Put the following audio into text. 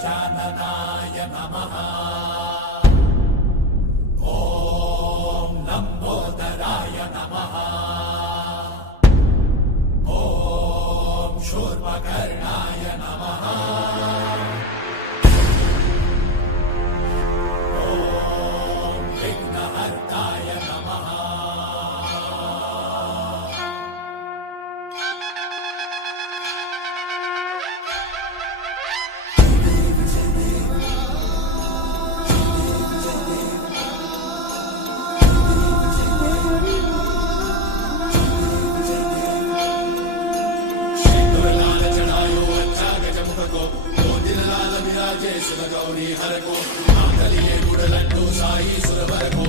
गजाननाय नमः। ॐ लम्बोदराय नमः। ॐ शूर्पकर्णाय नमः। ॐ विघ्नहर्ताय नमः। गौरी हर को नाथलिए गुड़ लड्डू साई सुरवर को